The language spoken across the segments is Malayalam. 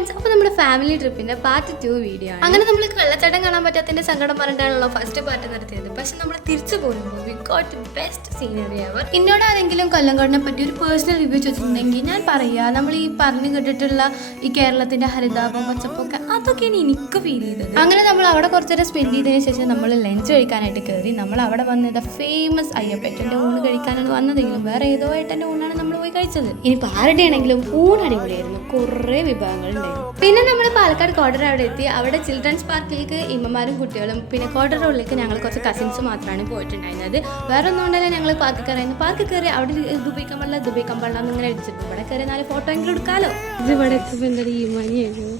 ഫ്രണ്ട്സ്, അപ്പോൾ നമ്മുടെ ഫാമിലി ട്രിപ്പിന്റെ പാർട്ട് 2 വീഡിയോ ആണ്. അങ്ങനെ നമ്മൾ വെള്ളച്ചാട്ടം കാണാൻ പറ്റാത്തതിന്റെ സങ്കടം പറഞ്ഞിട്ടാണല്ലോ ഫസ്റ്റ് പാർട്ട് നടത്തിയത്. പക്ഷെ നമ്മൾ തിരിച്ചു പോകുമ്പോൾ we got best scenery ever. എന്നോട് ആരെങ്കിലും കൊല്ലംകോടിനെ പറ്റി ഒരു പേഴ്സണൽ റിവ്യൂ ചോദിച്ചിട്ടുണ്ടെങ്കിൽ ഞാൻ പറയാ, നമ്മൾ ഈ പറഞ്ഞു കേട്ടിട്ടുള്ള ഈ കേരളത്തിന്റെ ഹരിതാപം പച്ചപ്പൊക്കെ അതൊക്കെയാണ് എനിക്ക് ഫീൽ ചെയ്തത്. അങ്ങനെ നമ്മൾ അവിടെ കുറച്ചേരം സ്പെൻഡ് ചെയ്തതിന് ശേഷം നമ്മൾ ലഞ്ച് കഴിക്കാനായിട്ട് കയറി. നമ്മൾ അവിടെ വന്നത് ഫേമസ് അയ്യപ്പേട്ടൻ്റെ ഊണ് കഴിക്കാനാണ് വന്നതെങ്കിലും വേറെ ഏതോ ഏട്ടൻ്റെ ഊണാണ് നമ്മൾ പോയി കഴിച്ചത്. ഇനിയിപ്പോൾ ആരുടെ ആണെങ്കിലും ഊണ് അടിപൊളിയായിരുന്നു, കുറേ വിഭവങ്ങൾ ഉണ്ടായിരുന്നു. പിന്നെ നമ്മൾ പാലക്കാട് കോടര അവിടെ എത്തി. അവിടെ ചിൽഡ്രൻസ് പാർക്കിലേക്ക് ഇമ്മമാരും കുട്ടികളും പിന്നെ കോടര ഉള്ളിലേക്ക് ഞങ്ങൾ കുറച്ച് കസിൻസ് മാത്രമാണ് പോയിട്ടുണ്ടായിരുന്നത്. വേറെ ഒന്നും കൊണ്ടല്ല, ഞങ്ങൾ പാർക്കിൽ കയറിയിരുന്നു. പാർക്കിൽ കയറി അവിടെ ദുബൈ കമ്പള എന്നിങ്ങനെ അടിച്ചിട്ട് ഇവിടെ കയറി 4 ഫോട്ടോ എങ്കിലും എടുക്കാമല്ലോ. ഇത് ഇവിടെ എത്തുമ്പോൾ എന്താ ഈ മണിയായിരുന്നു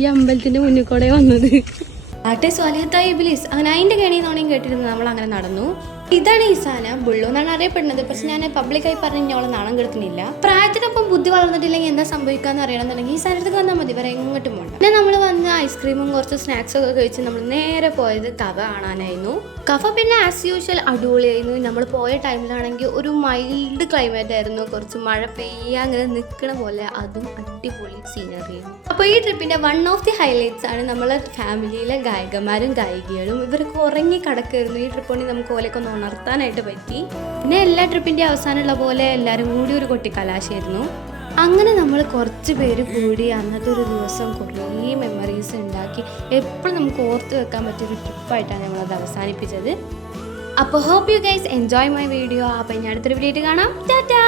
ഈ അമ്പലത്തിന്റെ മുന്നിൽ കൂടെ വന്നത്. ആട്ടെ സ്വാലിഹത്തായി ഇബ്ലീസ് അങ്ങനെ അതിന്റെ കേണിന്നോണയും കേട്ടിരുന്നു. നമ്മൾ അങ്ങനെ നടന്നു. ഇതാണ് ഈസാന, ബുള്ളു എന്നാണ് അറിയപ്പെടുന്നത്. പക്ഷെ ഞാൻ പബ്ലിക്കായി പറഞ്ഞ് അവളെ നാണം കെടുത്തുന്നില്ല. പ്രായത്തിനൊപ്പം ബുദ്ധി വളർന്നിട്ടില്ലെങ്കിൽ എന്താ സംഭവിക്കാന്ന് അറിയണമെന്നുണ്ടെങ്കിൽ ഈ സ്ഥലത്തേക്ക് വന്നാൽ മതി, വേറെ എങ്ങോട്ടും പോകണ്ട. പിന്നെ നമ്മൾ വന്ന് ഐസ്ക്രീമും കുറച്ച് സ്നാക്സും ഒക്കെ കഴിച്ച് നമ്മൾ നേരെ പോയത് കഫ കാണാനായിരുന്നു. കഫ പിന്നെ ആസ് യൂഷ്വൽ അടിപൊളിയായിരുന്നു. നമ്മൾ പോയ ടൈമിലാണെങ്കിൽ ഒരു മൈൽഡ് ക്ലൈമറ്റ് ആയിരുന്നു, കുറച്ച് മഴ പെയ്യാൻ അങ്ങനെ നിൽക്കണ പോലെ, അതും അടിപൊളി സീനറി ആയിരുന്നു. അപ്പോൾ ഈ ട്രിപ്പിന്റെ വൺ ഓഫ് ദി ഹൈലൈറ്റ്സ് ആണ് നമ്മളെ ഫാമിലിയിലെ ഗായികമാരും ഗായികകളും. ഇവരൊക്കെ ഉറങ്ങി കിടക്കായിരുന്നു. ഈ ട്രിപ്പ് കൊണ്ട് നമുക്ക് ഓലൊക്കെ ഉണർത്താനായിട്ട് പറ്റി. പിന്നെ എല്ലാ ട്രിപ്പിന്റെ അവസാനമുള്ള പോലെ എല്ലാവരും കൂടി ഒരു കൊട്ടിക്കലാശായിരുന്നു. അങ്ങനെ നമ്മൾ കുറച്ച് പേര് കൂടി അന്നത്തെ ഒരു ദിവസം കുറേ മെമ്മറീസ് ഉണ്ടാക്കി എപ്പോഴും നമുക്ക് ഓർത്ത് വെക്കാൻ പറ്റിയൊരു ട്രിപ്പായിട്ടാണ് നമ്മളത് അവസാനിപ്പിച്ചത്. അപ്പോൾ hope you guys enjoy my video. അപ്പോൾ ഇനി അടുത്തൊരു വീഡിയോ ആയിട്ട് കാണാം. ടാറ്റാ.